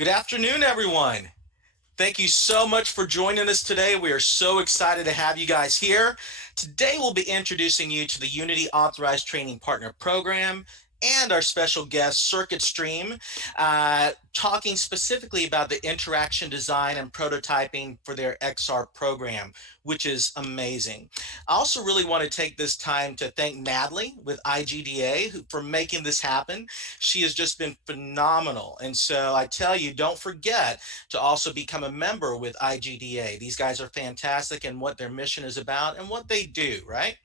Good afternoon, everyone. Thank you so much for joining us today. We are so excited to have you guys here. Today, we'll be introducing you to the Unity Authorized Training Partner Program and our special guest, Circuit Stream, talking specifically about the interaction design and prototyping for their XR program, which is amazing. I also really want to take this time to thank Natalie with IGDA for making this happen. She has just been phenomenal. And so I tell you, don't forget to also become a member with IGDA. These guys are fantastic in what their mission is about and what they do, right?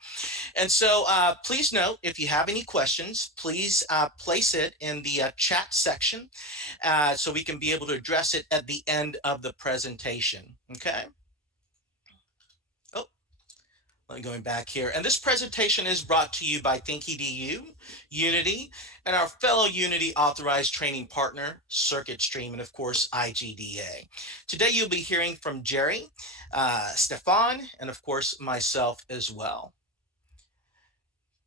And so please note, if you have any questions, please place it in the chat section so we can be able to address it at the end of the presentation, okay? Oh, let me going back here. And this presentation is brought to you by ThinkEDU, Unity, and our fellow Unity authorized training partner, Circuit Stream, and of course, IGDA. Today, you'll be hearing from Jerry, Stefan, and of course, myself as well.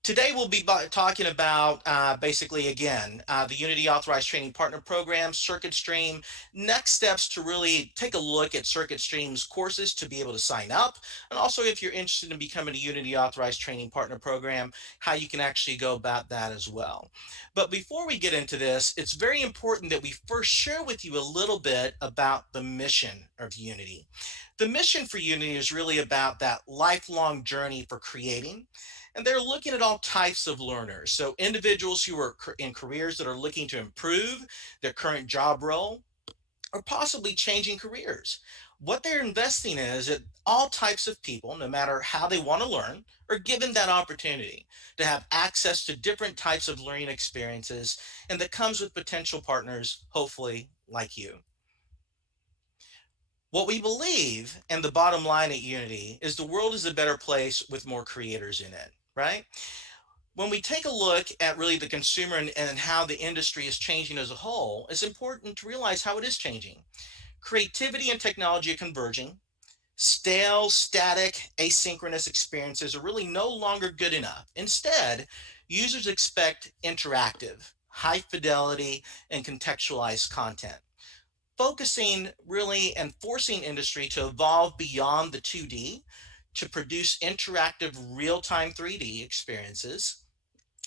Today, we'll be talking about basically, again, the Unity Authorized Training Partner Program, Circuit Stream, next steps to really take a look at Circuit Stream's courses to be able to sign up. And also, if you're interested in becoming a Unity Authorized Training Partner Program, how you can actually go about that as well. But before we get into this, it's very important that we first share with you a little bit about the mission of Unity. The mission for Unity is really about that lifelong journey for creating, and they're looking at all types of learners. So individuals who are in careers that are looking to improve their current job role or possibly changing careers. What they're investing in is that all types of people, no matter how they want to learn, are given that opportunity to have access to different types of learning experiences, and that comes with potential partners, hopefully like you. What we believe, and the bottom line at Unity, is the world is a better place with more creators in it, right? When we take a look at really the consumer and how the industry is changing as a whole, it's important to realize how it is changing. Creativity and technology are converging. Stale, static, asynchronous experiences are really no longer good enough. Instead, users expect interactive, high fidelity, and contextualized content, focusing really and forcing industry to evolve beyond the 2D to produce interactive real-time 3D experiences,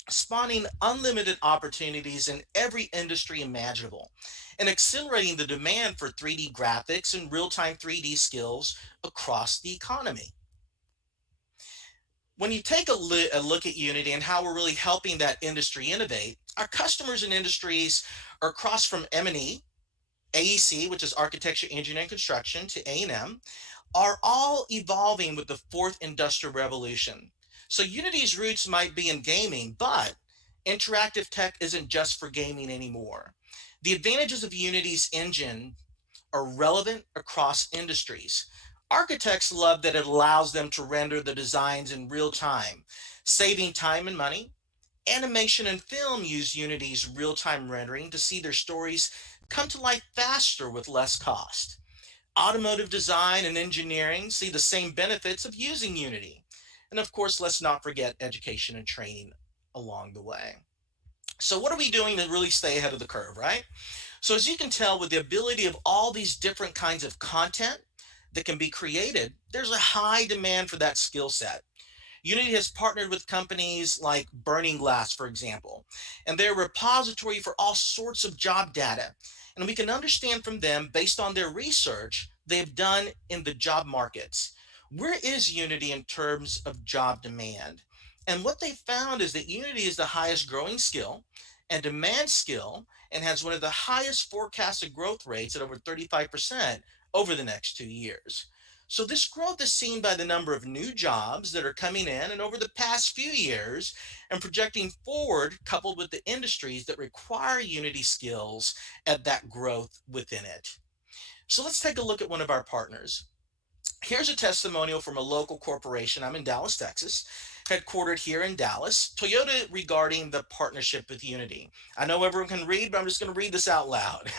spawning unlimited opportunities in every industry imaginable, and accelerating the demand for 3D graphics and real-time 3D skills across the economy. When you take a look at Unity and how we're really helping that industry innovate, our customers and industries are across from M&E, AEC, which is Architecture, Engineering, and Construction, to A&M, are all evolving with the fourth industrial revolution. So Unity's roots might be in gaming, but interactive tech isn't just for gaming anymore. The advantages of Unity's engine are relevant across industries. Architects love that it allows them to render the designs in real time, saving time and money. Animation and film use Unity's real-time rendering to see their stories come to life faster with less cost. Automotive design and engineering see the same benefits of using Unity. And of course, let's not forget education and training along the way. So what are we doing to really stay ahead of the curve, right? So as you can tell, with the ability of all these different kinds of content that can be created, there's a high demand for that skill set. Unity has partnered with companies like Burning Glass, for example, and they're a repository for all sorts of job data. And we can understand from them, based on their research they've done in the job markets, where is Unity in terms of job demand? And what they found is that Unity is the highest growing skill and demand skill and has one of the highest forecasted growth rates at over 35% over the next 2 years. So this growth is seen by the number of new jobs that are coming in and over the past few years and projecting forward, coupled with the industries that require Unity skills at that growth within it. So let's take a look at one of our partners. Here's a testimonial from a local corporation. I'm in Dallas, Texas, headquartered here in Dallas, Toyota, regarding the partnership with Unity. I know everyone can read, but I'm just going to read this out loud.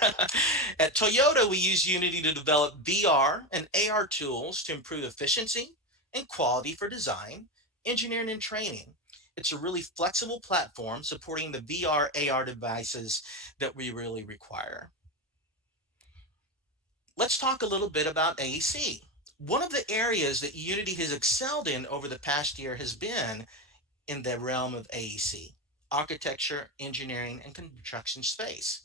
At Toyota, we use Unity to develop VR and AR tools to improve efficiency and quality for design, engineering, and training. It's a really flexible platform supporting the VR, AR devices that we really require. Let's talk a little bit about AEC. One of the areas that Unity has excelled in over the past year has been in the realm of AEC, architecture, engineering, and construction space.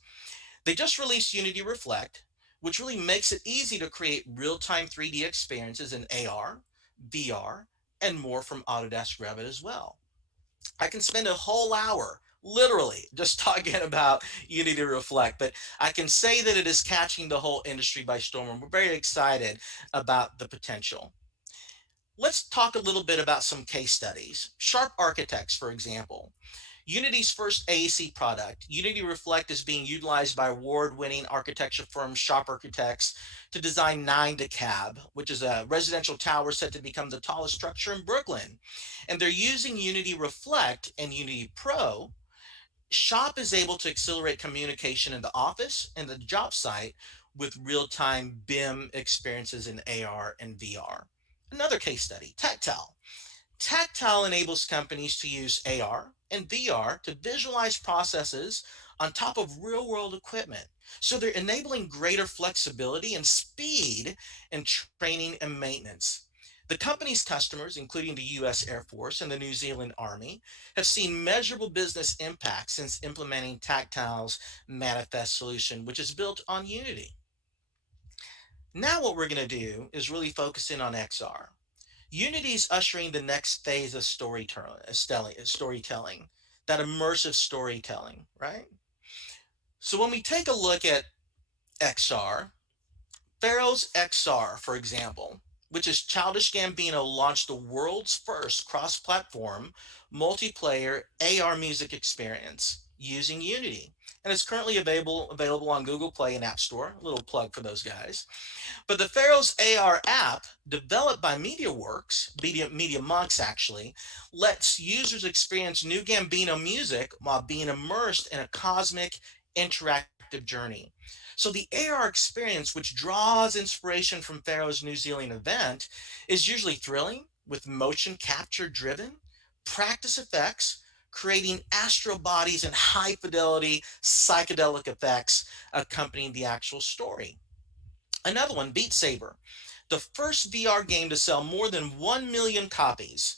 They just released Unity Reflect, which really makes it easy to create real-time 3D experiences in AR, VR, and more from Autodesk Revit as well. I can spend a whole hour literally just talking about Unity Reflect, but I can say that it is catching the whole industry by storm, and we're very excited about the potential. Let's talk a little bit about some case studies. Sharp Architects, for example. Unity's first AEC product, Unity Reflect, is being utilized by award-winning architecture firm Sharp Architects to design 9 DeKalb, which is a residential tower set to become the tallest structure in Brooklyn. And they're using Unity Reflect and Unity Pro. Shop is able to accelerate communication in the office and the job site with real-time BIM experiences in AR and VR. Another case study, Tactile. Tactile enables companies to use AR and VR to visualize processes on top of real world equipment. So they're enabling greater flexibility and speed in training and maintenance. The company's customers, including the US Air Force and the New Zealand Army, have seen measurable business impact since implementing Tactile's Manifest solution, which is built on Unity. Now, what we're going to do is really focus in on XR. Unity is ushering the next phase of storytelling, that immersive storytelling, right? So when we take a look at XR, Pharaoh's XR, for example, which is Childish Gambino, launched the world's first cross platform multiplayer AR music experience using Unity. And it's currently available on Google Play and App Store. A little plug for those guys. But the Pharaoh's AR app, developed by Media Monks actually, lets users experience new Gambino music while being immersed in a cosmic, interactive journey. So the AR experience, which draws inspiration from Pharaoh's New Zealand event, is usually thrilling, with motion capture driven, practice effects, creating astral bodies and high fidelity psychedelic effects accompanying the actual story. Another one, Beat Saber, the first VR game to sell more than 1 million copies.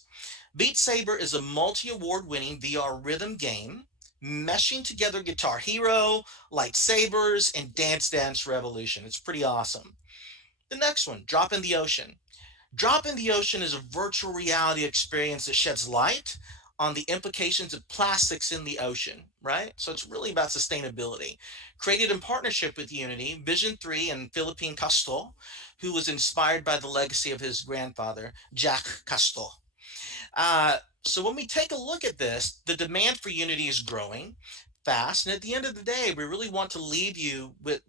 Beat Saber is a multi award winning VR rhythm game meshing together Guitar Hero, lightsabers, and Dance Dance Revolution. It's pretty awesome. The next one, Drop in the Ocean. Drop in the Ocean is a virtual reality experience that sheds light on the implications of plastics in the ocean, right? So it's really about sustainability. Created in partnership with Unity, Vision 3 and Philippine Castor, who was inspired by the legacy of his grandfather, Jack Castor. So when we take a look at this, the demand for Unity is growing fast, and at the end of the day, we really want to leave you with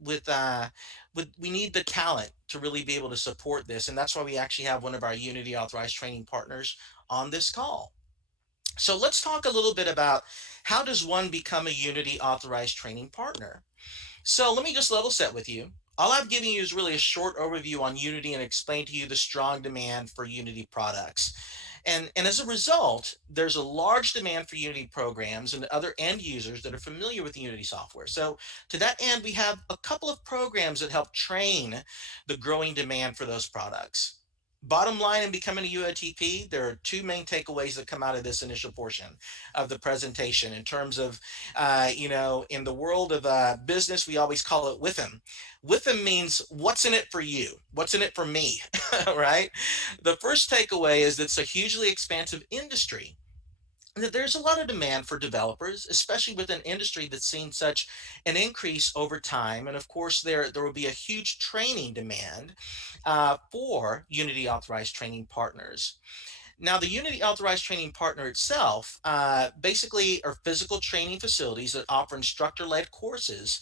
we need the talent to really be able to support this, and that's why we actually have one of our Unity authorized training partners on this call. So let's talk a little bit about how does one become a Unity authorized training partner. So let me just level set with you. All I've given you is really a short overview on Unity and explain to you the strong demand for Unity products. And as a result, there's a large demand for Unity programs and other end users that are familiar with Unity software. So to that end, we have a couple of programs that help train the growing demand for those products. Bottom line in becoming a UATP, there are two main takeaways that come out of this initial portion of the presentation in terms of, in the world of business, we always call it WIFM. WIFM means what's in it for you? What's in it for me, right? The first takeaway is that it's a hugely expansive industry, that there's a lot of demand for developers, especially with an industry that's seen such an increase over time. And of course, there will be a huge training demand for Unity authorized training partners. Now, the Unity authorized training partner itself basically are physical training facilities that offer instructor led courses,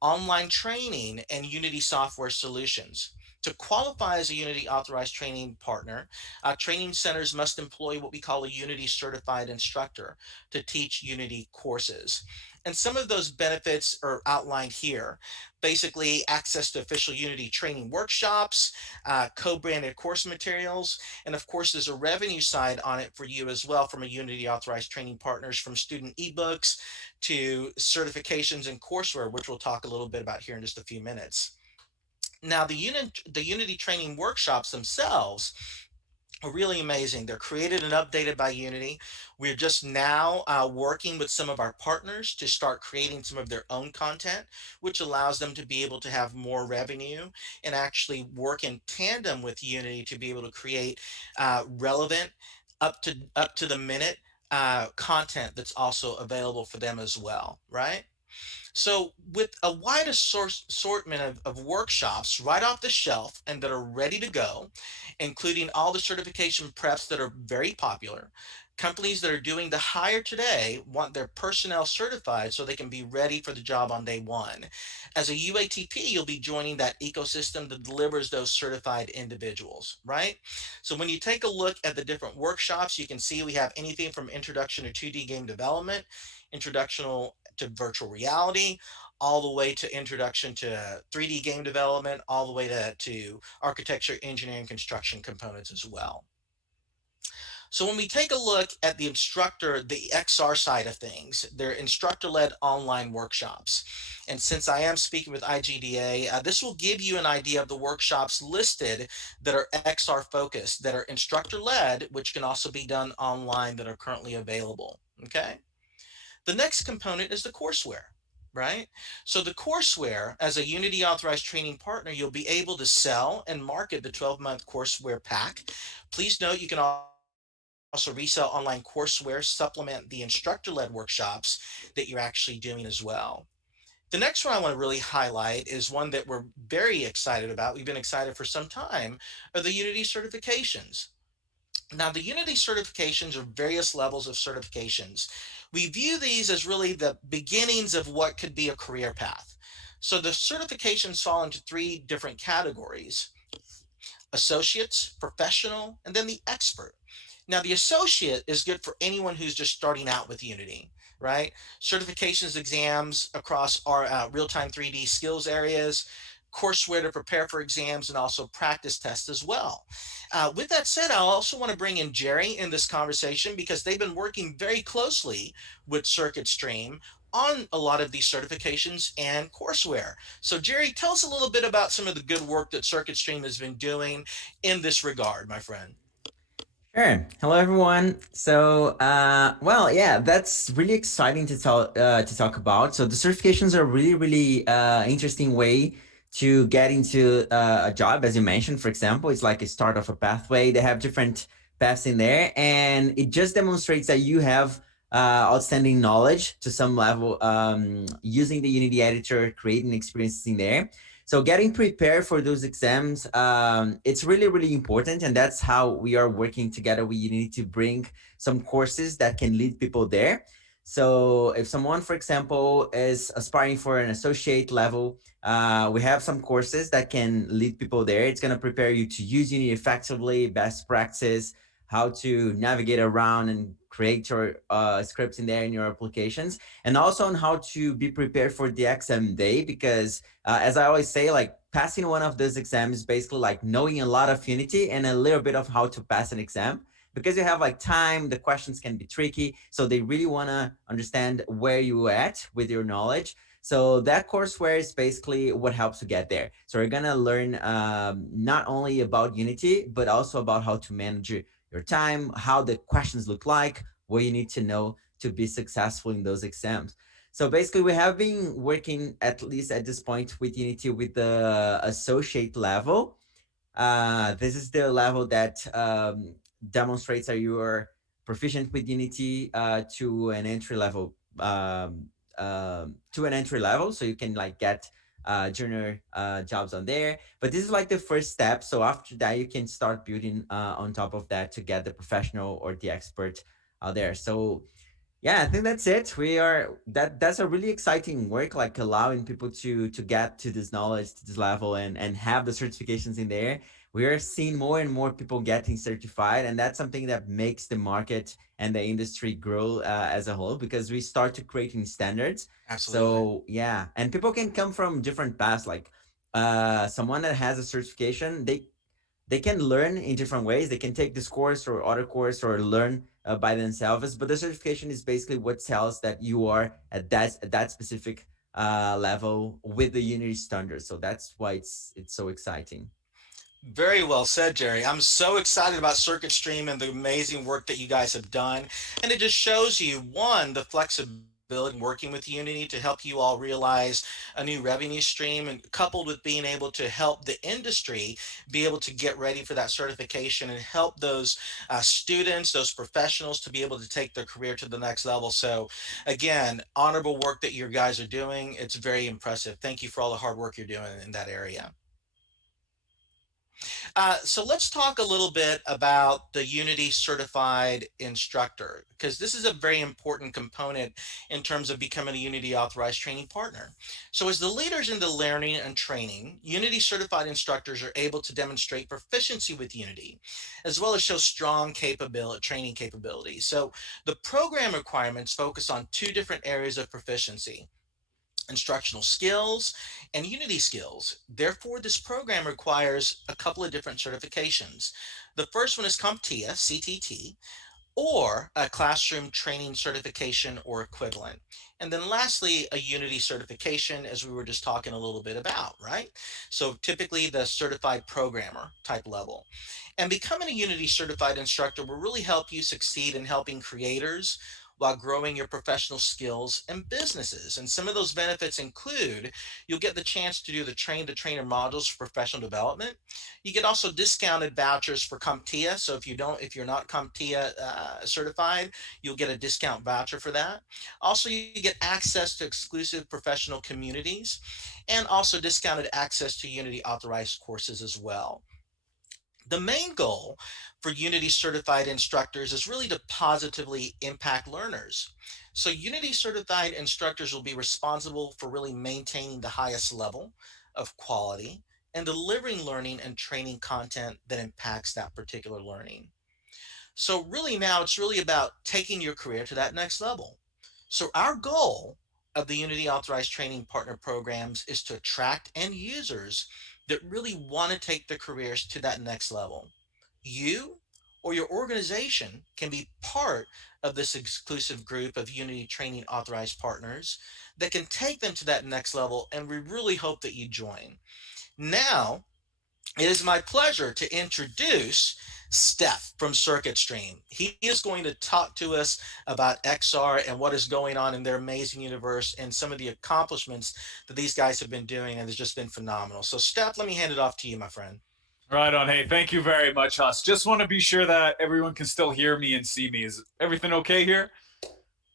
online training, and Unity software solutions. To qualify as a Unity authorized training partner, training centers must employ what we call a Unity certified instructor to teach Unity courses. And some of those benefits are outlined here. Basically, access to official Unity training workshops, co-branded course materials, and of course, there's a revenue side on it for you as well from a Unity authorized training partners, from student ebooks to certifications and courseware, which we'll talk a little bit about here in just a few minutes. Now, the Unity training workshops themselves are really amazing. They're created and updated by Unity. We're just now working with some of our partners to start creating some of their own content, which allows them to be able to have more revenue and actually work in tandem with Unity to be able to create relevant, up to the minute content that's also available for them as well, right? So, with a wide assortment of workshops right off the shelf and that are ready to go, including all the certification preps that are very popular, companies that are doing the hire today want their personnel certified so they can be ready for the job on day one. As a UATP, you'll be joining that ecosystem that delivers those certified individuals, right? So, when you take a look at the different workshops, you can see we have anything from introduction to 2D game development, introduction to virtual reality, all the way to introduction to 3D game development, all the way to architecture, engineering, construction components as well. So when we take a look at the instructor, the XR side of things, they're instructor-led online workshops. And since I am speaking with IGDA, this will give you an idea of the workshops listed that are XR focused, that are instructor-led, which can also be done online that are currently available. Okay. The next component is the courseware, right? So the courseware, as a Unity authorized training partner, you'll be able to sell and market the 12-month courseware pack. Please note you can also resell online courseware, supplement the instructor-led workshops that you're actually doing as well. The next one I want to really highlight is one that we're very excited about. We've been excited for some time, are the Unity certifications. Now, the Unity certifications are various levels of certifications. We view these as really the beginnings of what could be a career path. So the certifications fall into three different categories: associates, professional, and then the expert. Now, the associate is good for anyone who's just starting out with Unity, right? Certifications exams across our real time 3D skills areas, courseware to prepare for exams, and also practice tests as well. With that said, I also want to bring in Jerry in this conversation because they've been working very closely with Circuit Stream on a lot of these certifications and courseware. So, Jerry, tell us a little bit about some of the good work that Circuit Stream has been doing in this regard, my friend. Sure. Hello, everyone. So, well, yeah, that's really exciting to talk about. So, the certifications are really interesting way to get into a job. As you mentioned, for example, it's like a start of a pathway. They have different paths in there, and it just demonstrates that you have outstanding knowledge to some level, using the Unity editor, creating experiences in there. So getting prepared for those exams, it's really important, and that's how we are working together. We need to bring some courses that can lead people there. So if someone, for example, is aspiring for an associate level, we have some courses that can lead people there. It's going to prepare you to use Unity effectively, best practice, how to navigate around and create your scripts in there in your applications, and also on how to be prepared for the exam day. Because as I always say, like passing one of those exams is basically like knowing a lot of Unity and a little bit of how to pass an exam. Because you have like time, the questions can be tricky. So they really want to understand where you at with your knowledge. So that courseware is basically what helps you get there. So you're gonna learn not only about Unity, but also about how to manage your time, how the questions look like, what you need to know to be successful in those exams. So basically, we have been working at least at this point with Unity with the associate level. This is the level that demonstrates that you are proficient with Unity to an entry level. To an entry level, so you can like get junior jobs on there. But this is like the first step. So after that, you can start building on top of that to get the professional or the expert out there. So yeah, I think that's it. We are that's a really exciting work, like allowing people to get to this knowledge, to this level, and have the certifications in there. We are seeing more and more people getting certified, and that's something that makes the market and the industry grow as a whole, because we start to creating standards. Absolutely. So yeah, and people can come from different paths. Like someone that has a certification, they can learn in different ways. They can take this course or other course or learn by themselves. But the certification is basically what tells that you are at that specific level with the Unity standard. So that's why it's so exciting. Very well said, Jerry. I'm so excited about Circuit Stream and the amazing work that you guys have done. And it just shows you, one, the flexibility in working with Unity to help you all realize a new revenue stream, and coupled with being able to help the industry be able to get ready for that certification and help those students, those professionals to be able to take their career to the next level. So, again, honorable work that you guys are doing. It's very impressive. Thank you for all the hard work you're doing in that area. So let's talk a little bit about the Unity certified instructor, because this is a very important component in terms of becoming a Unity authorized training partner. So as the leaders in the learning and training, Unity certified instructors are able to demonstrate proficiency with Unity, as well as show strong capability, training capabilities. So the program requirements focus on two different areas of proficiency: instructional skills and Unity skills. Therefore, this program requires a couple of different certifications. The first one is CompTIA, CTT, or a classroom training certification or equivalent. And then lastly, a Unity certification, as we were just talking a little bit about, right? So typically the certified programmer type level. And becoming a Unity certified instructor will really help you succeed in helping creators while growing your professional skills and businesses. And some of those benefits include, you'll get the chance to do the train to trainer modules for professional development. You get also discounted vouchers for CompTIA. So if you're not CompTIA certified, you'll get a discount voucher for that. Also, you get access to exclusive professional communities and also discounted access to Unity authorized courses as well. The main goal for Unity certified instructors is really to positively impact learners. So, Unity certified instructors will be responsible for really maintaining the highest level of quality and delivering learning and training content that impacts that particular learning. So, really, now it's really about taking your career to that next level. So, our goal of the Unity Authorized Training Partner programs is to attract end users that really want to take their careers to that next level. You or your organization can be part of this exclusive group of Unity Training Authorized Partners that can take them to that next level, and we really hope that you join. Now, it is my pleasure to introduce Steph from Circuit Stream. He is going to talk to us about XR and what is going on in their amazing universe and some of the accomplishments that these guys have been doing, and it's just been phenomenal. So, Steph, let me hand it off to you, my friend. Right on. Hey, thank you very much, Huss. Just want to be sure that everyone can still hear me and see me. Is everything okay here?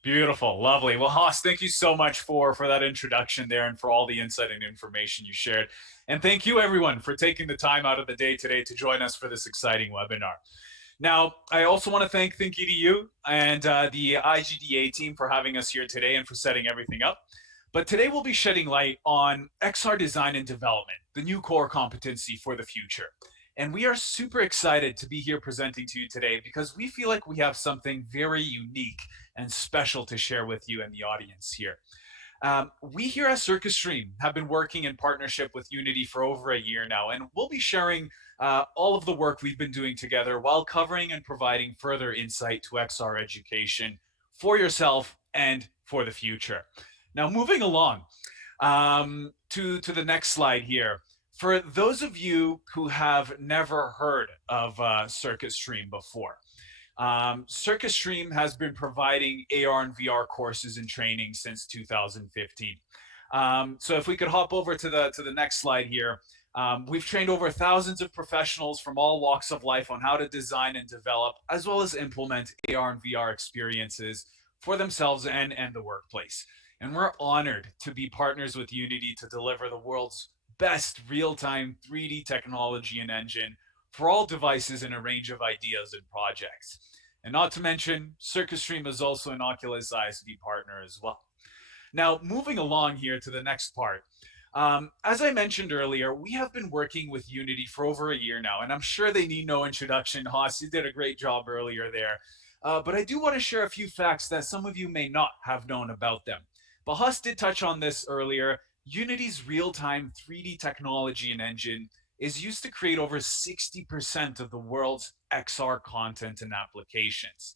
Beautiful, lovely. Well, Haas, thank you so much for that introduction there and for all the insight and information you shared. And thank you, everyone, for taking the time out of the day today to join us for this exciting webinar. Now, I also want to thank ThinkEDU and the IGDA team for having us here today and for setting everything up. But today we'll be shedding light on XR design and development, the new core competency for the future. And we are super excited to be here presenting to you today because we feel like we have something very unique and special to share with you and the audience here. We here at Circus Stream have been working in partnership with Unity for over a year now, and we'll be sharing all of the work we've been doing together while covering and providing further insight to XR education for yourself and for the future. Now, moving along to the next slide here. For those of you who have never heard of Circuit Stream before, Circuit Stream has been providing AR and VR courses and training since 2015. So if we could hop over to the next slide here, we've trained over thousands of professionals from all walks of life on how to design and develop, as well as implement AR and VR experiences for themselves and the workplace. And we're honored to be partners with Unity to deliver the world's best real-time 3D technology and engine for all devices in a range of ideas and projects. And not to mention, Circus Stream is also an Oculus ISV partner as well. Now, moving along here to the next part. As I mentioned earlier, we have been working with Unity for over a year now, and I'm sure they need no introduction. Haas, you did a great job earlier there. But I do want to share a few facts that some of you may not have known about them. But Haas did touch on this earlier. Unity's real-time 3D technology and engine is used to create over 60% of the world's XR content and applications.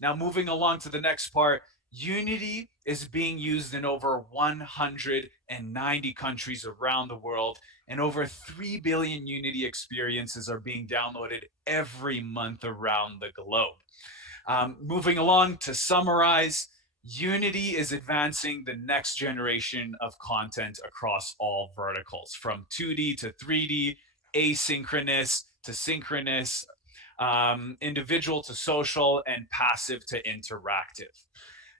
Now, moving along to the next part, Unity is being used in over 190 countries around the world, and over 3 billion Unity experiences are being downloaded every month around the globe. Moving along to summarize, Unity is advancing the next generation of content across all verticals, from 2D to 3D, asynchronous to synchronous, individual to social, and passive to interactive.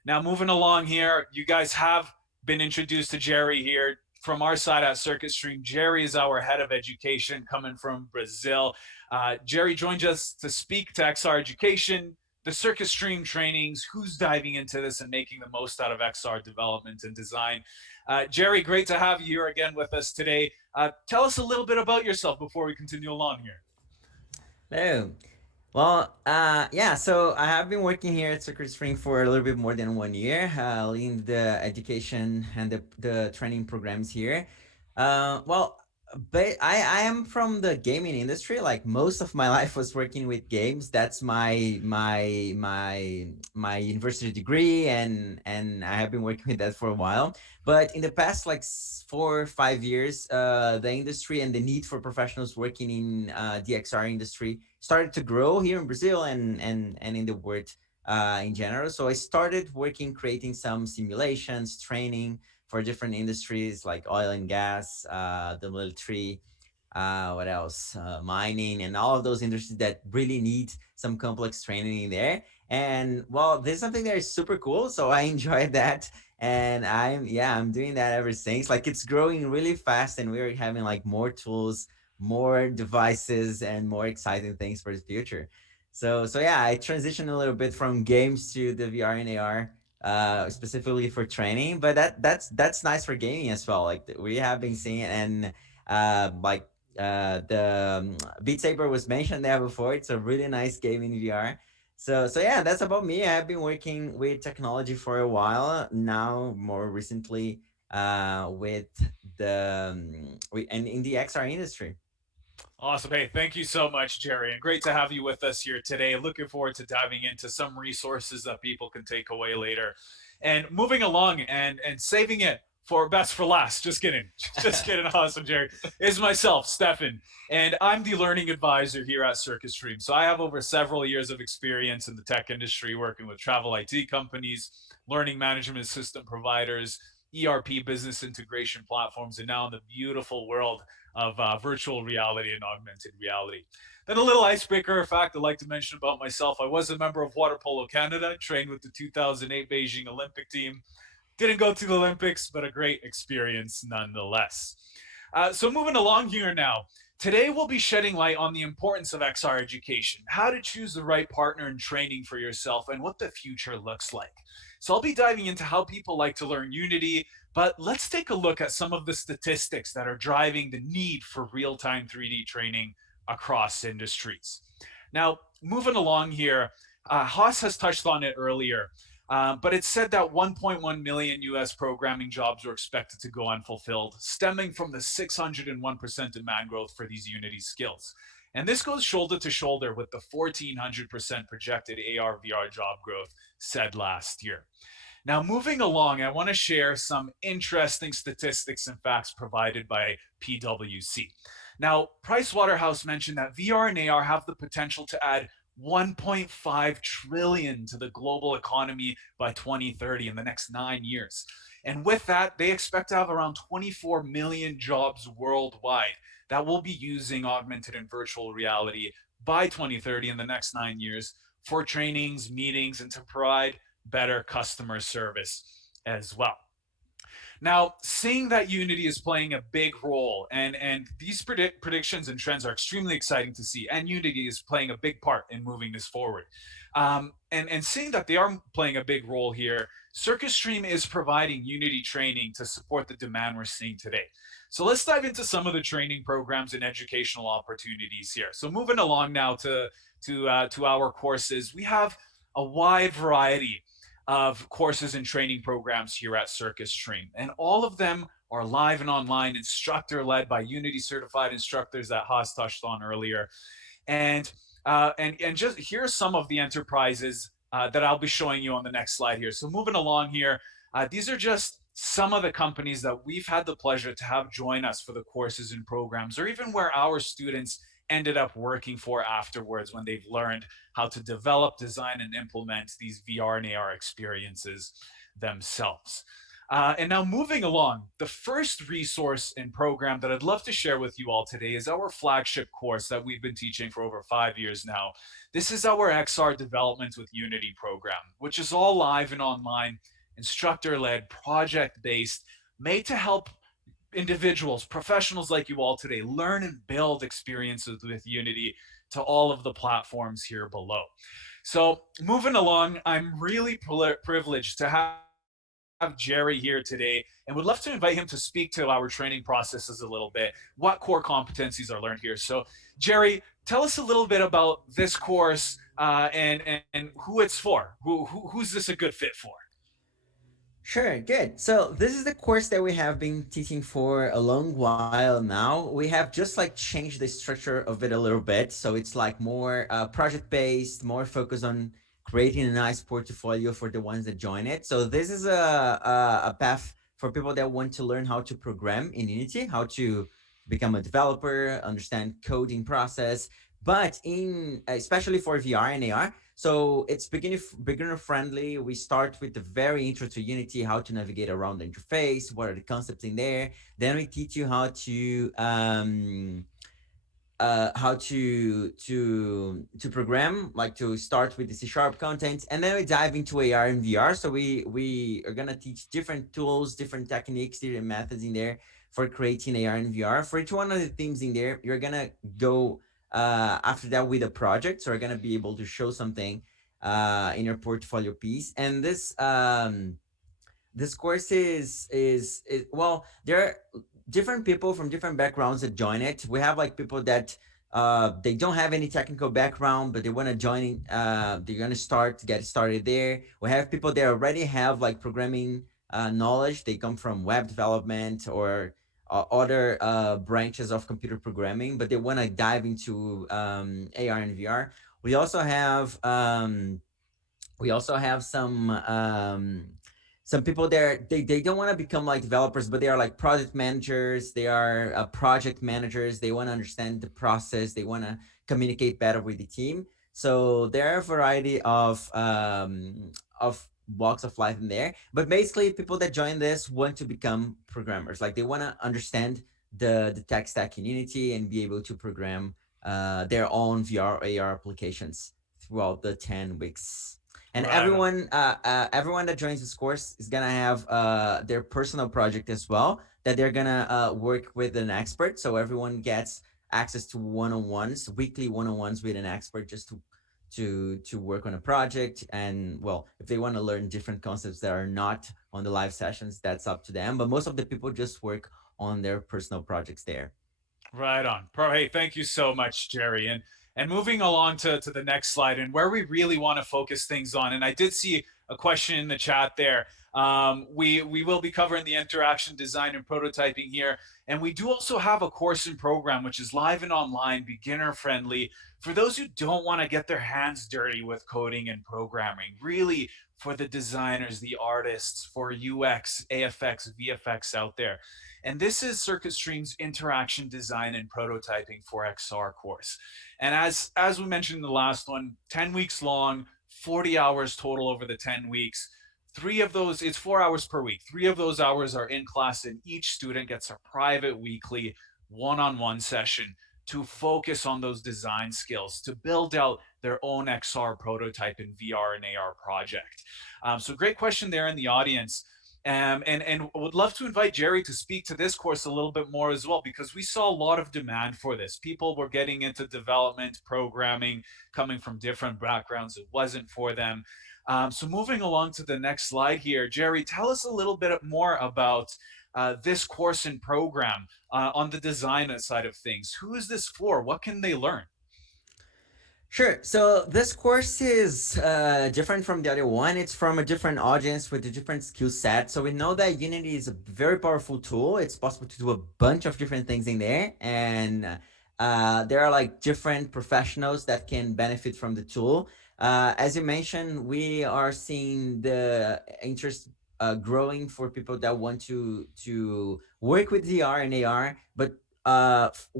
Now, moving along here, you guys have been introduced to Jerry here. From our side at Circuit Stream, Jerry is our head of education coming from Brazil. Jerry joined us to speak to XR education, the Circuit Stream trainings, who's diving into this and making the most out of XR development and design. Jerry, great to have you here again with us today. Tell us a little bit about yourself before we continue along here. Hello. Well, yeah, so I have been working here at Circuit Spring for a little bit more than 1 year, leading the education and the training programs here. Well, but I am from the gaming industry. Like most of my life was working with games. That's my university degree, and I have been working with that for a while. But in the past, like 4 or 5 years, the industry and the need for professionals working in the XR industry started to grow here in Brazil and in the world in general. So I started working creating some simulations, training for different industries like oil and gas, the military, what else? Mining and all of those industries that really need some complex training in there. And well, there's something that is super cool. So I enjoyed that. And I'm doing that ever since. Like it's growing really fast and we're having like more tools, more devices and more exciting things for the future. So yeah, I transitioned a little bit from games to the VR and AR, specifically for training, but that's nice for gaming as well. Like we have been seeing it, and like the Beat Saber was mentioned there before. It's a really nice game in VR. So yeah, that's about me. I have been working with technology for a while now, more recently with and in the XR industry. Awesome. Hey, thank you so much, Jerry. And great to have you with us here today. Looking forward to diving into some resources that people can take away later. And moving along and saving it for best for last. Just kidding. Just kidding. Awesome, Jerry. Is myself, Stefan. And I'm the learning advisor here at Circuit Stream. So I have over several years of experience in the tech industry working with travel IT companies, learning management system providers, ERP business integration platforms, and now in the beautiful world of virtual reality and augmented reality. Then a little icebreaker fact I'd like to mention about myself. I was a member of Water Polo Canada, trained with the 2008 Beijing Olympic team. Didn't go to the Olympics, but a great experience nonetheless. So moving along here now. Today we'll be shedding light on the importance of XR education, how to choose the right partner in training for yourself, and what the future looks like. So I'll be diving into how people like to learn Unity, but let's take a look at some of the statistics that are driving the need for real-time 3D training across industries. Now, moving along here, Haas has touched on it earlier, but it said that 1.1 million US programming jobs were expected to go unfulfilled, stemming from the 601% demand growth for these Unity skills. And this goes shoulder to shoulder with the 1,400% projected AR VR job growth said last year. Now, moving along, I want to share some interesting statistics and facts provided by PwC. Now, Pricewaterhouse mentioned that VR and AR have the potential to add 1.5 trillion to the global economy by 2030 in the next 9 years. And with that, they expect to have around 24 million jobs worldwide that will be using augmented and virtual reality by 2030 in the next 9 years for trainings, meetings, and to provide better customer service as well. Now, seeing that Unity is playing a big role, and these predictions and trends are extremely exciting to see, and Unity is playing a big part in moving this forward. And seeing that they are playing a big role here, Circuit Stream is providing Unity training to support the demand we're seeing today. So let's dive into some of the training programs and educational opportunities here. So moving along now to our courses, we have a wide variety of courses and training programs here at Circuit Stream. And all of them are live and online, instructor led by Unity certified instructors that Haas touched on earlier. And just here are some of the enterprises that I'll be showing you on the next slide here. So moving along here, these are just some of the companies that we've had the pleasure to have join us for the courses and programs, or even where our students ended up working for afterwards when they've learned how to develop, design, and implement these VR and AR experiences themselves. And now moving along, the first resource and program that I'd love to share with you all today is our flagship course that we've been teaching for over 5 years now. This is our XR Development with Unity program, which is all live and online, instructor-led, project-based, made to help individuals, professionals like you all today, learn and build experiences with Unity to all of the platforms here below. So moving along, I'm really privileged to have Jerry here today and would love to invite him to speak to our training processes a little bit, what core competencies are learned here. So Jerry, tell us a little bit about this course and who it's for. Who's this a good fit for? Sure, good. So this is the course that we have been teaching for a long while now. We have just like changed the structure of it a little bit. So it's like more project based, more focused on creating a nice portfolio for the ones that join it. So this is a path for people that want to learn how to program in Unity, how to become a developer, understand coding process, but in especially for VR and AR. So it's beginner friendly. We start with the very intro to Unity, how to navigate around the interface, what are the concepts in there. Then we teach you how to program, like to start with the C# content, and then we dive into AR and VR. So we are gonna teach different tools, different techniques, different methods in there for creating AR and VR. For each one of the themes in there, you're gonna go after that with a project. So you're gonna be able to show something in your portfolio piece. And this course is well, there are different people from different backgrounds that join it. We have like people that they don't have any technical background, but they want to join. They're gonna get started there. We have people that already have like programming knowledge. They come from web development or other branches of computer programming, but they want to dive into AR and VR. We also have some people there. They don't want to become like developers, but they are like project managers. They are project managers. They want to understand the process. They want to communicate better with the team. So there are a variety of walks of life in there. But basically, people that join this want to become programmers. Like they want to understand the tech stack in Unity and be able to program their own VR AR applications throughout the 10 weeks. And Right on. everyone that joins this course is gonna have their personal project as well that they're gonna work with an expert. So everyone gets access to one-on-ones, weekly one-on-ones with an expert, just to work on a project. And well, if they want to learn different concepts that are not on the live sessions, that's up to them. But most of the people just work on their personal projects there. Right on. Hey, thank you so much, Jerry. And moving along to the next slide and where we really want to focus things on. And I did see a question in the chat there. We will be covering the interaction design and prototyping here. And we do also have a course and program, which is live and online, beginner friendly, for those who don't want to get their hands dirty with coding and programming, really for the designers, the artists, for UX, AFX, VFX out there. And this is Circuit Stream's interaction design and prototyping for XR course. And as we mentioned in the last one, 10 weeks long, 40 hours total over the 10 weeks. 3 of those, it's 4 hours per week. 3 of those hours are in class, and each student gets a private weekly one-on-one session to focus on those design skills, to build out their own XR prototype in VR and AR project. So great question there in the audience. And would love to invite Jerry to speak to this course a little bit more as well, because we saw a lot of demand for this. People were getting into development, programming, coming from different backgrounds. It wasn't for them. So moving along to the next slide here, Jerry, tell us a little bit more about this course and program on the design side of things. Who is this for? What can they learn? Sure. So this course is different from the other one. It's from a different audience with a different skill set. So we know that Unity is a very powerful tool. It's possible to do a bunch of different things in there. And there are like different professionals that can benefit from the tool. As you mentioned, we are seeing the interest growing for people that want to work with VR and AR, but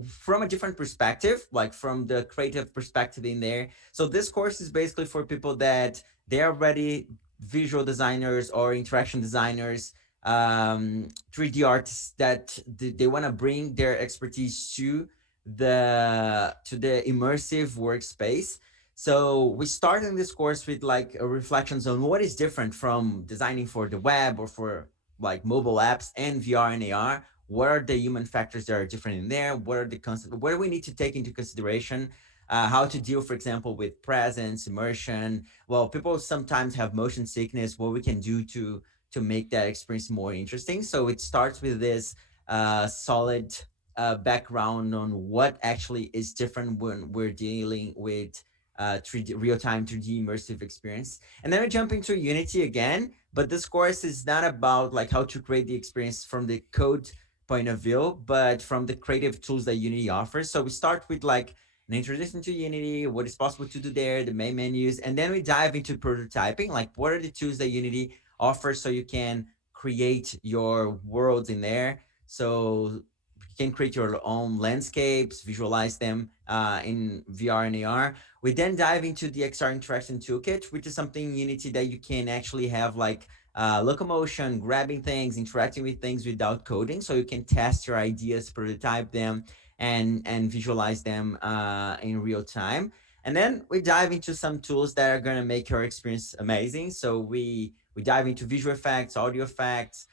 from a different perspective, like from the creative perspective in there. So this course is basically for people that they're already visual designers or interaction designers, 3D artists that they want to bring their expertise to the immersive workspace. So we start in this course with like reflections on what is different from designing for the web or for like mobile apps and VR and AR. What are the human factors that are different in there? What are the concepts? What do we need to take into consideration? How to deal, for example, with presence, immersion. Well, people sometimes have motion sickness. What we can do to make that experience more interesting. So it starts with this solid background on what actually is different when we're dealing with 3D real-time 3D immersive experience. And then we jump into Unity again, but this course is not about like how to create the experience from the code point of view, but from the creative tools that Unity offers. So we start with like an introduction to Unity, what is possible to do there, the main menus, and then we dive into prototyping, like what are the tools that Unity offers so you can create your worlds in there. So you can create your own landscapes, visualize them in VR and AR. We then dive into the XR interaction toolkit, which is something in Unity that you can actually have like locomotion, grabbing things, interacting with things without coding. So you can test your ideas, prototype them, and visualize them in real time. And then we dive into some tools that are gonna make your experience amazing. So we dive into visual effects, audio effects,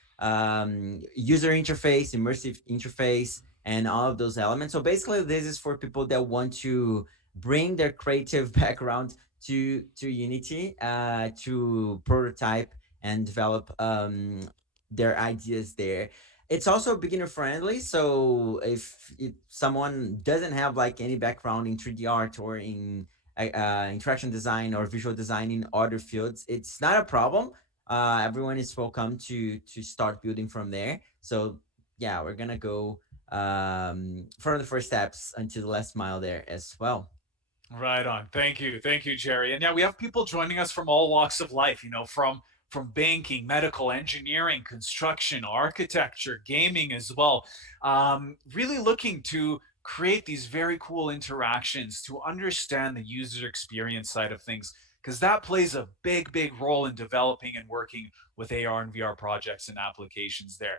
user interface, immersive interface, and all of those elements. So basically, this is for people that want to bring their creative background to Unity, to prototype and develop their ideas there. It's also beginner friendly, so if someone doesn't have like any background in 3D art or in interaction design or visual design in other fields, it's not a problem. Everyone is welcome to start building from there. So yeah, we're gonna go from the first steps until the last mile there as well. Right on. Thank you, Jerry. And yeah, we have people joining us from all walks of life. From banking, medical, engineering, construction, architecture, gaming as well. Really looking to create these very cool interactions to understand the user experience side of things, because that plays a big role in developing and working with AR and VR projects and applications there.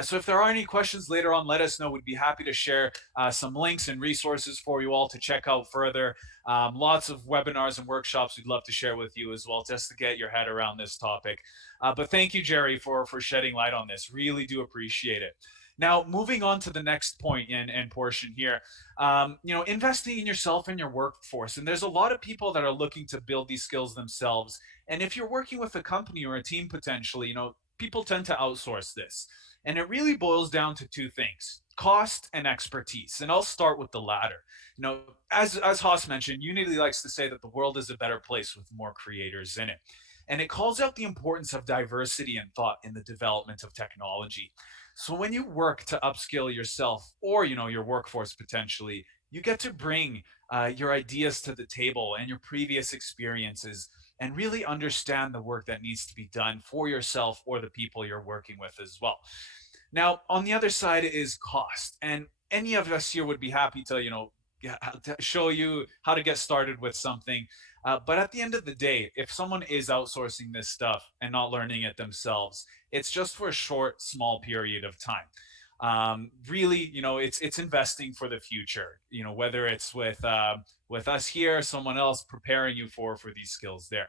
So if there are any questions later on, let us know. We'd be happy to share some links and resources for you all to check out further. Lots of webinars and workshops we'd love to share with you as well, just to get your head around this topic. But thank you, Jerry, for shedding light on this. Really do appreciate it. Now, moving on to the next point and portion here, investing in yourself and your workforce. And there's a lot of people that are looking to build these skills themselves. And if you're working with a company or a team potentially, people tend to outsource this. And it really boils down to two things: cost and expertise. And I'll start with the latter. As Haas mentioned, Unity likes to say that the world is a better place with more creators in it. And it calls out the importance of diversity and thought in the development of technology. So when you work to upskill yourself or your workforce potentially, you get to bring your ideas to the table and your previous experiences and really understand the work that needs to be done for yourself or the people you're working with as well. Now, on the other side is cost. And any of us here would be happy to show you how to get started with something. But at the end of the day, if someone is outsourcing this stuff and not learning it themselves, it's just for a short, small period of time. Really, it's investing for the future. Whether it's with us here, someone else preparing you for these skills there.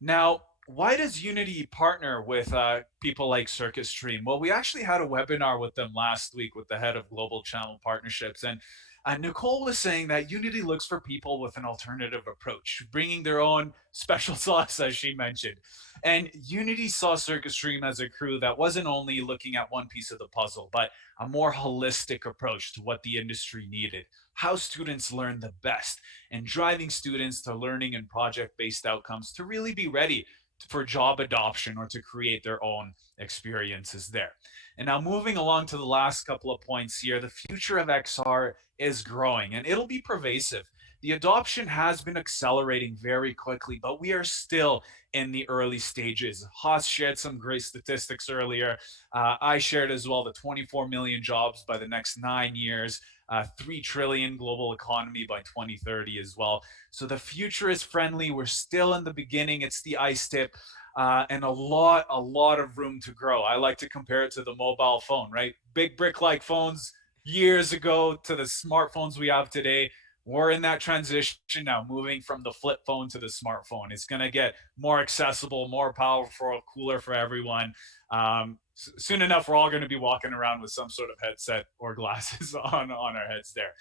Now, why does Unity partner with people like Circuit Stream? Well, we actually had a webinar with them last week with the head of global channel partnerships, and Nicole was saying that Unity looks for people with an alternative approach, bringing their own special sauce, as she mentioned. And Unity saw Circuit Stream as a crew that wasn't only looking at one piece of the puzzle, but a more holistic approach to what the industry needed, how students learn the best, and driving students to learning and project-based outcomes to really be ready for job adoption or to create their own experiences there. And now, moving along to the last couple of points here, the future of XR is growing and it'll be pervasive. the adoption has been accelerating very quickly, but we are still in the early stages. Haas shared some great statistics earlier. I shared as well the 24 million jobs by the next 9 years, 3 trillion global economy by 2030 as well. So the future is friendly. We're still in the beginning. It's the ice tip. And a lot of room to grow. I like to compare it to the mobile phone, right? Big brick-like phones years ago to the smartphones we have today. We're in that transition now, moving from the flip phone to the smartphone. It's going to get more accessible, more powerful, cooler for everyone. Soon enough, we're all going to be walking around with some sort of headset or glasses on our heads there.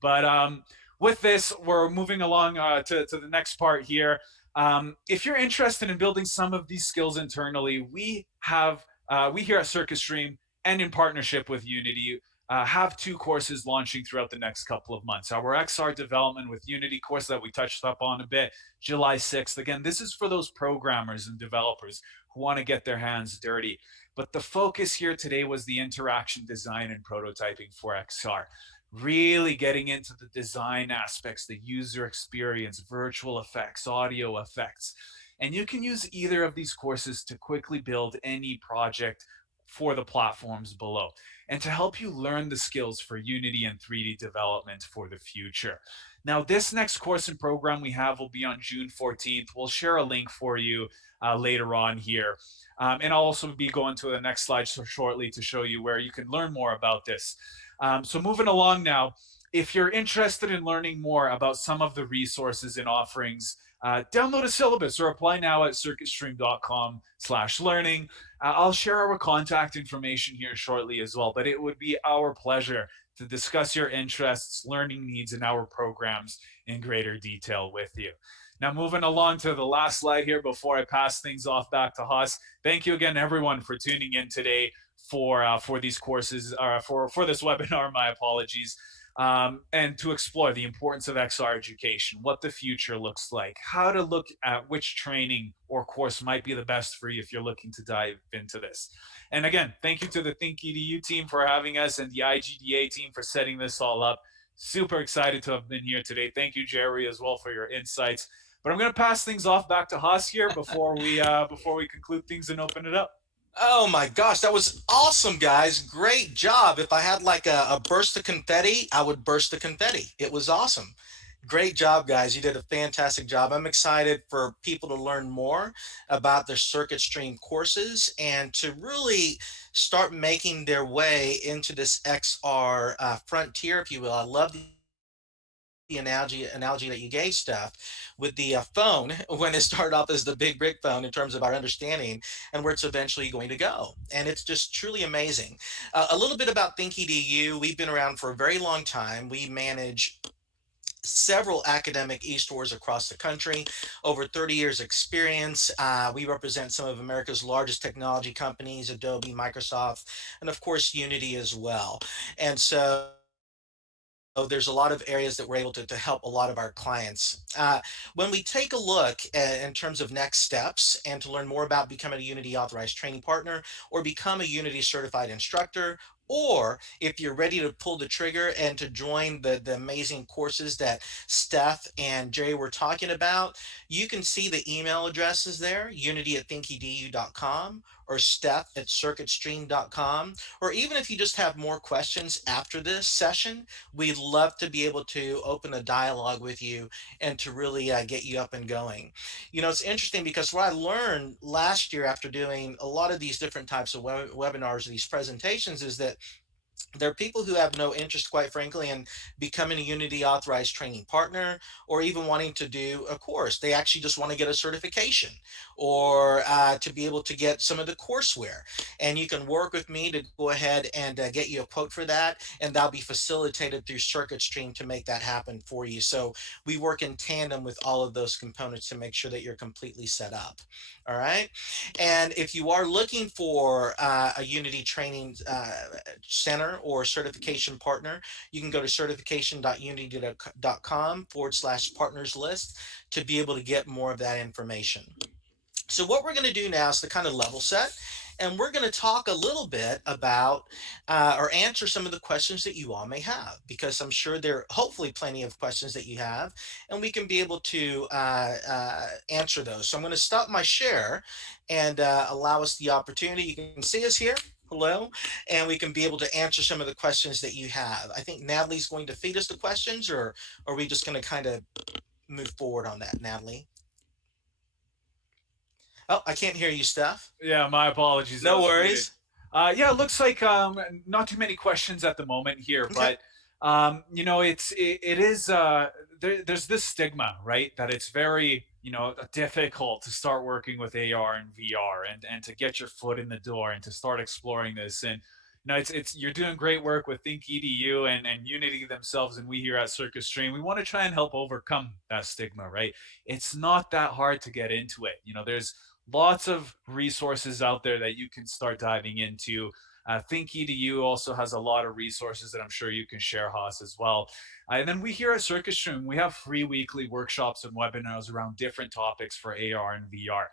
But with this, we're moving along to the next part here. If you're interested in building some of these skills internally, we here at CircuitStream and in partnership with Unity have 2 courses launching throughout the next couple of months. Our XR development with Unity course that we touched up on a bit, July 6th. Again, this is for those programmers and developers who want to get their hands dirty. But the focus here today was the interaction design and prototyping for XR. Really getting into the design aspects, the user experience, virtual effects, audio effects. And you can use either of these courses to quickly build any project for the platforms below and to help you learn the skills for Unity and 3D development for the future. Now, this next course and program we have will be on June 14th. We'll share a link for you later on here. And I'll also be going to the next slide shortly to show you where you can learn more about this. So moving along now, if you're interested in learning more about some of the resources and offerings, download a syllabus or apply now at circuitstream.com/learning. I'll share our contact information here shortly as well, but it would be our pleasure to discuss your interests, learning needs, and our programs in greater detail with you. Now, moving along to the last slide here before I pass things off back to Haas. Thank you again, everyone, for tuning in today for these courses, for this webinar, my apologies, and to explore the importance of XR education, what the future looks like, how to look at which training or course might be the best for you if you're looking to dive into this. And again, thank you to the ThinkEDU team for having us and the IGDA team for setting this all up. Super excited to have been here today. Thank you, Jerry, as well, for your insights. But I'm going to pass things off back to Haas here before we conclude things and open it up. Oh my gosh, that was awesome, guys. Great job. If I had like a burst of confetti, I would burst the confetti. It was awesome. Great job, guys. You did a fantastic job. I'm excited for people to learn more about their Circuit Stream courses and to really start making their way into this XR frontier, if you will. I love the analogy that you gave, Steph, with the phone when it started off as the big brick phone in terms of our understanding and where it's eventually going to go. And it's just truly amazing. A little bit about ThinkEDU. We've been around for a very long time. We manage several academic e-stores across the country, over 30 years experience. We represent some of America's largest technology companies, Adobe, Microsoft, and of course, Unity as well. And so there's a lot of areas that we're able to help a lot of our clients. When we take a look in terms of next steps and to learn more about becoming a Unity authorized training partner or become a Unity certified instructor, or if you're ready to pull the trigger and to join the amazing courses that Steph and Jerry were talking about, you can see the email addresses there, unity@thinkedu.com or steph@circuitstream.com. Or even if you just have more questions after this session, we'd love to be able to open a dialogue with you and to really get you up and going. You know, it's interesting because what I learned last year after doing a lot of these different types of webinars, these presentations, is that there are people who have no interest, quite frankly, in becoming a Unity authorized training partner or even wanting to do a course. They actually just want to get a certification or to be able to get some of the courseware. And you can work with me to go ahead and get you a quote for that. And that'll be facilitated through CircuitStream to make that happen for you. So we work in tandem with all of those components to make sure that you're completely set up. All right. And if you are looking for a Unity training center or certification partner, you can go to certification.unity.com/partners list to be able to get more of that information. So what we're going to do now is to kind of level set and we're going to talk a little bit about or answer some of the questions that you all may have, because I'm sure there are hopefully plenty of questions that you have, and we can be able to answer those. So I'm going to stop my share and allow us the opportunity. You can see us here. Hello, and we can be able to answer some of the questions that you have. I think Natalie's going to feed us the questions, or are we just going to kind of move forward on that, Natalie? Oh, I can't hear you, Steph. Yeah, my apologies. I No was muted. worries. Yeah, it looks like not too many questions at the moment here, Okay. but it is there's this stigma, right? That it's very difficult to start working with AR and VR and to get your foot in the door and to start exploring this. And it's you're doing great work with ThinkEDU and Unity themselves, and we here at Circus Stream, we want to try and help overcome that stigma, right? It's not that hard to get into it. There's lots of resources out there that you can start diving into. ThinkEDU also has a lot of resources that I'm sure you can share, Haas, as well. And then we here at Circus Stream, we have free weekly workshops and webinars around different topics for AR and VR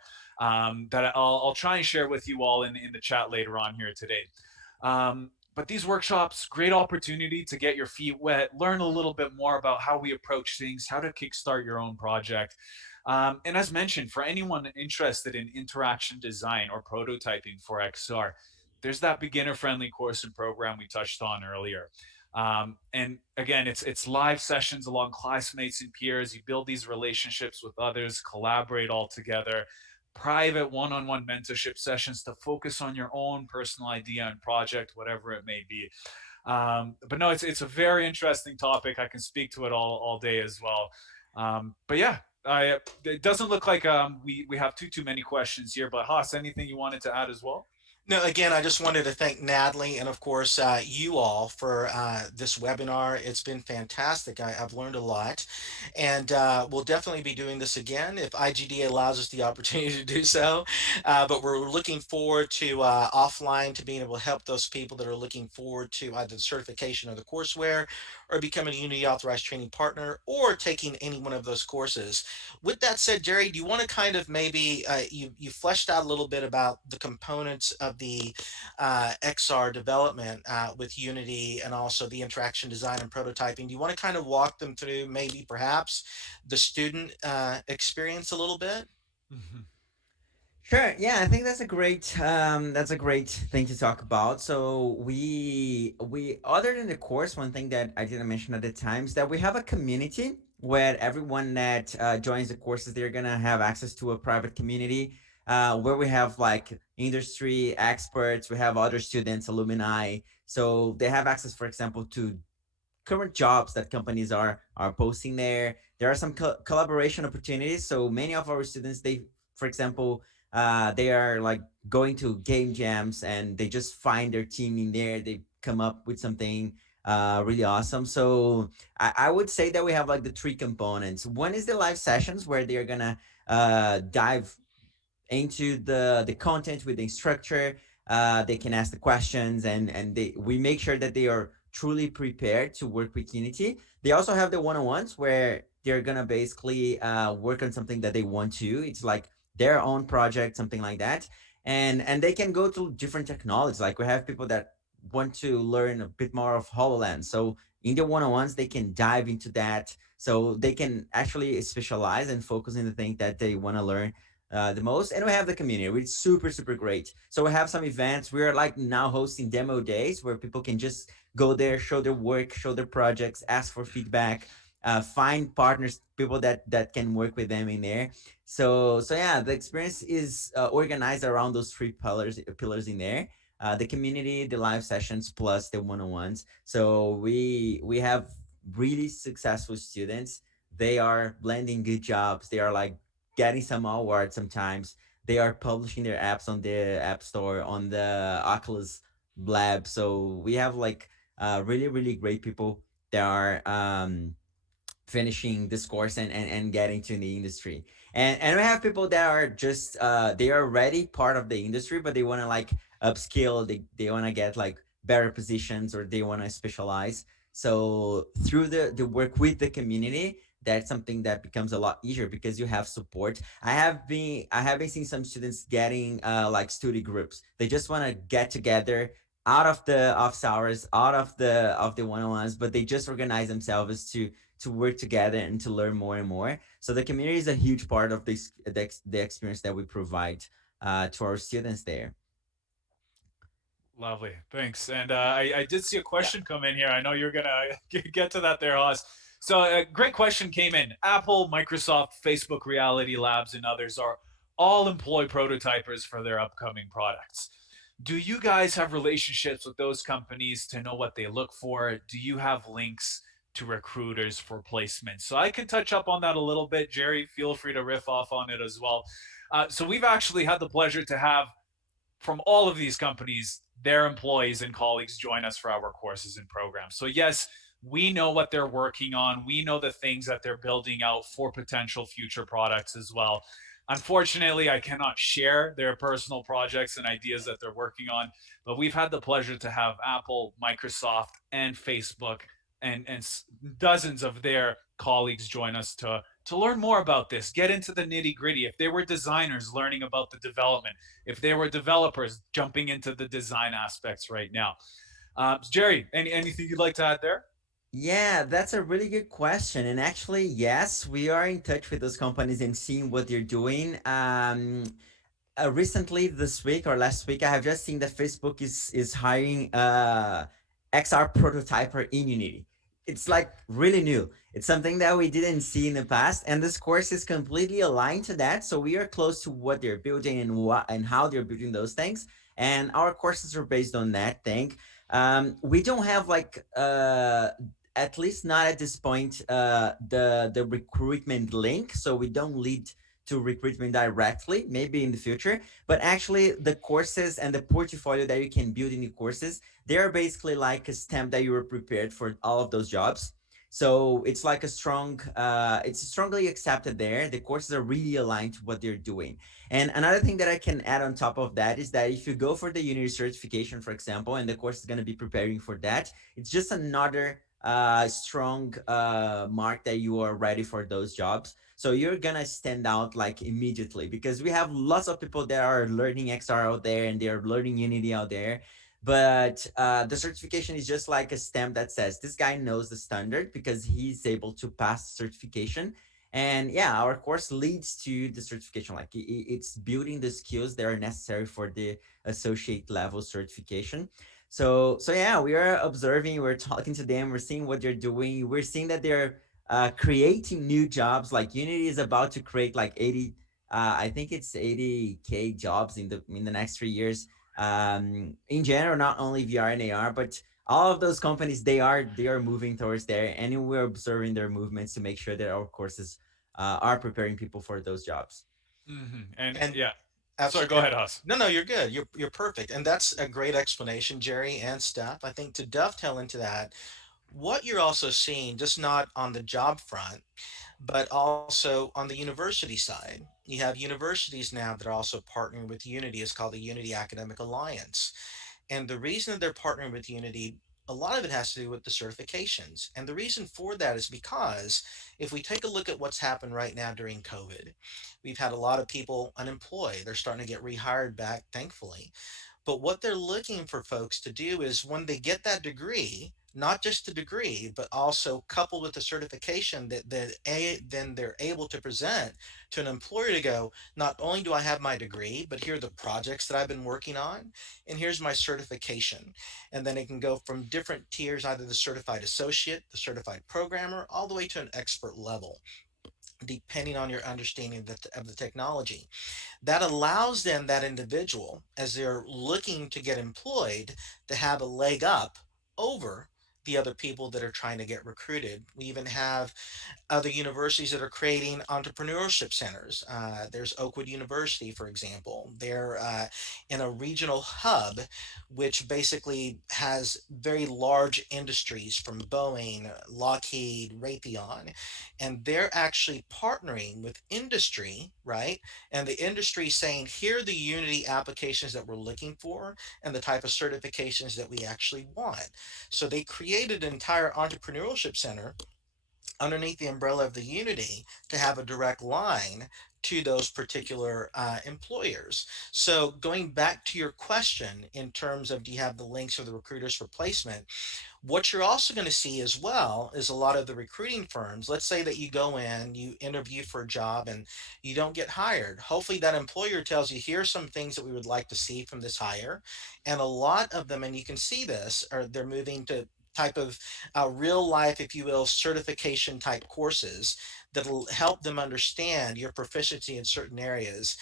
that I'll try and share with you all in the chat later on here today. But these workshops, great opportunity to get your feet wet, learn a little bit more about how we approach things, how to kickstart your own project. And as mentioned, for anyone interested in interaction design or prototyping for XR, there's that beginner-friendly course and program we touched on earlier. And again, it's live sessions along classmates and peers. You build these relationships with others, collaborate all together. Private one-on-one mentorship sessions to focus on your own personal idea and project, whatever it may be. But no, it's a very interesting topic. I can speak to it all day as well. But yeah, it doesn't look like we have too many questions here. But Haas, anything you wanted to add as well? No, again, I just wanted to thank Natalie and, of course, you all for this webinar. It's been fantastic. I've learned a lot, and we'll definitely be doing this again if IGD allows us the opportunity to do so. But we're looking forward to offline to being able to help those people that are looking forward to either the certification or the courseware, or becoming a Unity Authorized Training Partner, or taking any one of those courses. With that said, Jerry, do you want to kind of maybe you fleshed out a little bit about the components of the XR development with Unity, and also the interaction design and prototyping? Do you want to kind of walk them through maybe perhaps the student experience a little bit? Mm-hmm. Sure. Yeah, I think that's a great thing to talk about. So we other than the course, one thing that I didn't mention at the time is that we have a community where everyone that joins the courses, they're gonna have access to a private community where we have like industry experts, we have other students, alumni. So they have access, for example, to current jobs that companies are posting there. There are some collaboration opportunities. So many of our students, they, for example, they are like going to game jams and they just find their team in there. They come up with something really awesome. So I would say that we have like the three components. One is the live sessions where they're gonna dive into the content with the instructor. They can ask the questions, and we make sure that they are truly prepared to work with Unity. They also have the one-on-ones where they're gonna basically work on something that they want to. It's like their own project, something like that, and they can go to different technologies. Like we have people that want to learn a bit more of HoloLens. So in the one-on-ones, they can dive into that. So they can actually specialize and focus on the thing that they want to learn the most. And we have the community, which is super great. So we have some events. We're like now hosting demo days where people can just go there, show their work, show their projects, ask for feedback, find partners, people that can work with them in there. So yeah, the experience is organized around those three pillars in there. The community, the live sessions, plus the one-on-ones. So we have really successful students. They are landing good jobs. They are like getting some awards sometimes. They are publishing their apps on the App Store, on the Oculus Lab. So we have like really great people that are finishing this course and getting to the industry. And we have people that are just they are already part of the industry, but they want to like upskill. They want to get like better positions, or they want to specialize. So through the work with the community, that's something that becomes a lot easier because you have support. I have been seeing some students getting like study groups. They just want to get together out of the office hours, out of the one-on-ones, but they just organize themselves to work together and to learn more and more. So the community is a huge part of the experience that we provide to our students there. Lovely, thanks. And I did see a Yeah. question come in here. I know you're gonna get to that there, Haas. So a great question came in. Apple, Microsoft, Facebook Reality Labs, and others are all employ prototypers for their upcoming products. Do you guys have relationships with those companies to know what they look for? Do you have links to recruiters for placement? So I can touch up on that a little bit. Jerry, feel free to riff off on it as well. So we've actually had the pleasure to have from all of these companies, their employees and colleagues join us for our courses and programs. So, yes, we know what they're working on. We know the things that they're building out for potential future products as well. Unfortunately, I cannot share their personal projects and ideas that they're working on, but we've had the pleasure to have Apple, Microsoft, and Facebook and dozens of their colleagues join us to learn more about this, get into the nitty gritty. If they were designers, learning about the development. If they were developers, jumping into the design aspects right now. Jerry, anything you'd like to add there? Yeah, that's a really good question. And actually, yes, we are in touch with those companies and seeing what they're doing. Recently this week or last week, I have just seen that Facebook is hiring XR prototyper in Unity. It's like really new. It's something that we didn't see in the past, and this course is completely aligned to that. So we are close to what they're building and what and how they're building those things. And our courses are based on that thing. We don't have like at least not at this point the recruitment link, so we don't lead to recruitment directly, maybe in the future. But actually, the courses and the portfolio that you can build in the courses, they're basically like a stamp that you were prepared for all of those jobs. So it's like a strong, it's strongly accepted there. The courses are really aligned to what they're doing. And another thing that I can add on top of that is that if you go for the Unity certification, for example, and the course is going to be preparing for that, it's just another strong mark that you are ready for those jobs. So you're gonna stand out like immediately because we have lots of people that are learning XR out there and they're learning Unity out there. But the certification is just like a stamp that says this guy knows the standard because he's able to pass the certification. And yeah, our course leads to the certification. Like it's building the skills that are necessary for the associate level certification. So yeah, we are observing, we're talking to them, we're seeing what they're doing, we're seeing that they're creating new jobs. Like Unity is about to create like 80, I think it's 80K jobs in the next 3 years. In general, not only VR and AR, but all of those companies they are moving towards there, and we're observing their movements to make sure that our courses are preparing people for those jobs. And And yeah, sorry, go absolutely. ahead, Haas. No, no, you're good. You're perfect. And that's a great explanation, Jerry and Steph. I think to dovetail into that, what you're also seeing, just not on the job front, but also on the university side. You have universities now that are also partnering with Unity. It's called the Unity Academic Alliance. And the reason that they're partnering with Unity, a lot of it has to do with the certifications. And the reason for that is because if we take a look at what's happened right now during COVID, we've had a lot of people unemployed. They're starting to get rehired back, thankfully. But what they're looking for folks to do is when they get that degree, not just the degree, but also coupled with the certification then they're able to present to an employer to go, not only do I have my degree, but here are the projects that I've been working on, and here's my certification. And then it can go from different tiers, either the certified associate, the certified programmer, all the way to an expert level, depending on your understanding of the technology. That allows them, that individual, as they're looking to get employed, to have a leg up over the other people that are trying to get recruited. We even have other universities that are creating entrepreneurship centers. There's Oakwood University, for example. They're in a regional hub, which basically has very large industries from Boeing, Lockheed, Raytheon, and they're actually partnering with industry, right? And the industry saying, here are the Unity applications that we're looking for and the type of certifications that we actually want. So they created an entire entrepreneurship center underneath the umbrella of the Unity to have a direct line to those particular employers. So going back to your question in terms of do you have the links or the recruiters for placement, what you're also going to see as well is a lot of the recruiting firms. Let's say that you go in, you interview for a job and you don't get hired. Hopefully, that employer tells you, here are some things that we would like to see from this hire. And a lot of them, and you can see this, are they're moving to type of real life, if you will, certification type courses that'll help them understand your proficiency in certain areas.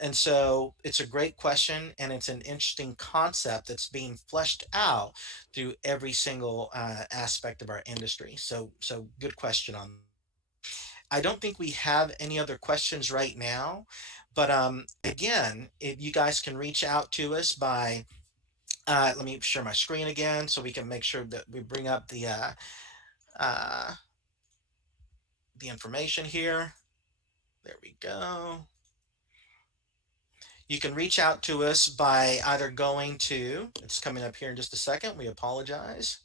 And so it's a great question, and it's an interesting concept that's being fleshed out through every single aspect of our industry. So good question on that. I don't think we have any other questions right now, but again, if you guys can reach out to us by, let me share my screen again so we can make sure that we bring up uh, the information here. There we go. You can reach out to us by either going to, it's coming up here in just a second. We apologize.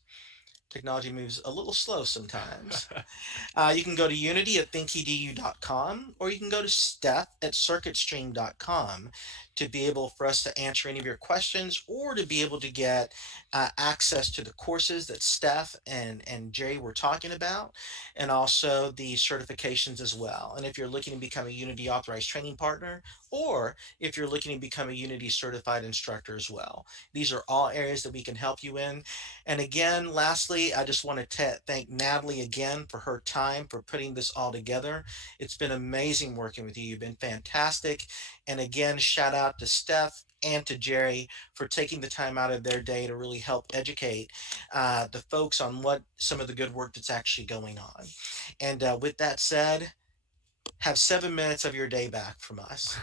Technology moves a little slow sometimes. You can go to Unity at ThinkEDU.com, or you can go to Steph at CircuitStream.com to be able for us to answer any of your questions, or to be able to get access to the courses that Steph and Jay were talking about, and also the certifications as well. And if you're looking to become a Unity authorized training partner, or if you're looking to become a Unity certified instructor as well, these are all areas that we can help you in. And again, lastly, I just want to thank Natalie again for her time for putting this all together. It's been amazing working with you. You've been fantastic. And again, shout out to Steph and to Jerry for taking the time out of their day to really help educate the folks on what some of the good work that's actually going on. And with that said, have 7 minutes of your day back from us.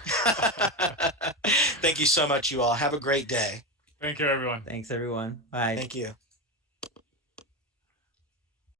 Thank you so much, you all. Have a great day. Thank you, everyone. Thanks, everyone. Bye. Thank you.